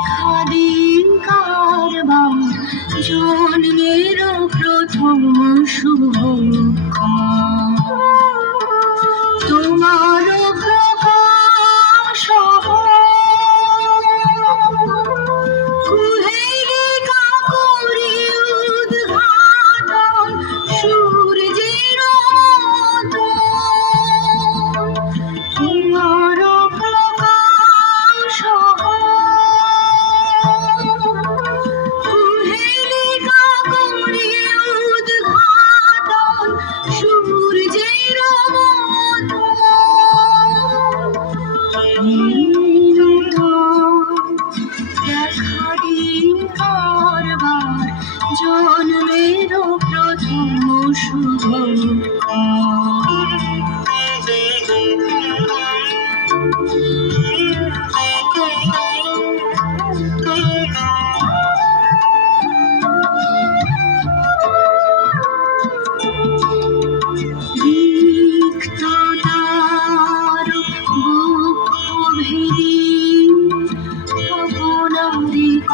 স্বাধীন কারবাম জন্মের প্রথম শুভ শুভক্ষণ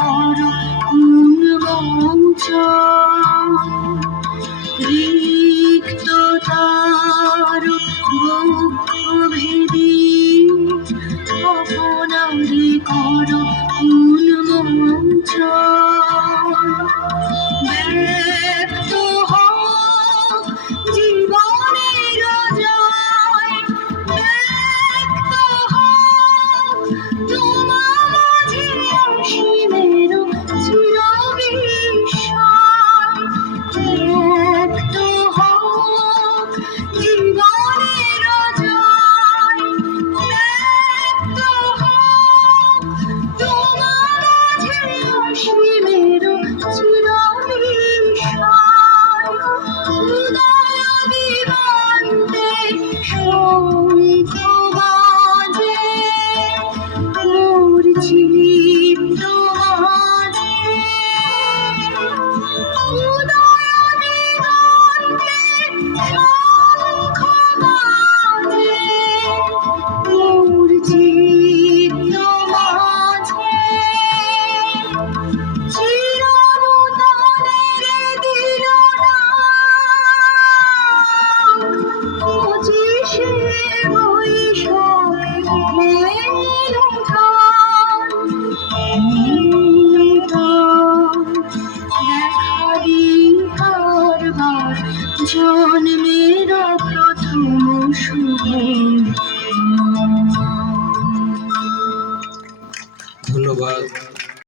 আর গুণবঞ্চ রিক্ত তার ভেদি আপনারে কর গুণবঞ্চ জন্মের প্রথম ধন্যবাদ।